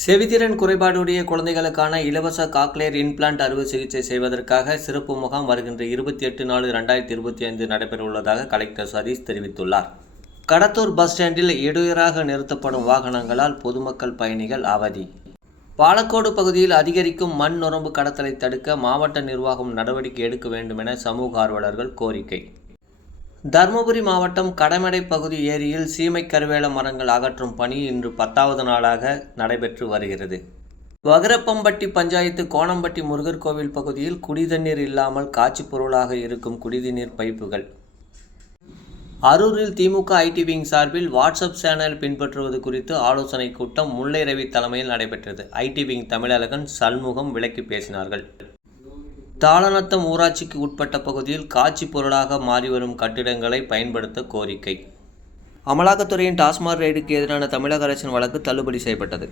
செவித்திறன் குறைபாடுடைய குழந்தைகளுக்கான இலவச cochlear implant அறுவை சிகிச்சை செய்வதற்காக சிறப்பு முகாம் வருகின்ற 28/4/2025 நடைபெறவுள்ளதாக கலெக்டர் சதீஷ் தெரிவித்துள்ளார். கடத்தூர் பஸ் ஸ்டாண்டில் இடையூறாக நிறுத்தப்படும் வாகனங்களால் பொதுமக்கள் பயணிகள் அவதி. பாலக்கோடு பகுதியில் அதிகரிக்கும் மண் நுரம்பு கடத்தலை தடுக்க மாவட்ட நிர்வாகம் நடவடிக்கை எடுக்க வேண்டும் என சமூக ஆர்வலர்கள் கோரிக்கை. தருமபுரி மாவட்டம் கடமடை பகுதி ஏரியில் சீமை கருவேல மரங்கள் அகற்றும் பணி இன்று 10வது நாளாக நடைபெற்று வருகிறது. வகரப்பம்பட்டி பஞ்சாயத்து கோணம்பட்டி முருகர் கோவில் பகுதியில் குடிதண்ணீர் இல்லாமல் காட்சி பொருளாக இருக்கும் குடிநீர் பைப்புகள். அரூரில் திமுக ஐடி விங் சார்பில் வாட்ஸ்அப் சேனல் பின்பற்றுவது குறித்து ஆலோசனை கூட்டம் முல்லை ரவி தலைமையில் நடைபெற்றது. ஐடி விங் தமிழழகன், சண்முகம் விளக்கி பேசினார்கள். தாளநத்தம் ஊராட்சிக்கு உட்பட்ட பகுதியில் காட்சி பொருளாக மாறிவரும் கட்டிடங்களை பயன்படுத்த கோரிக்கை. அமலாக்கத்துறையின் டாஸ்மாக் ரெய்டுக்கு எதிரான தமிழக அரசின் வழக்கு தள்ளுபடி செய்யப்பட்டது.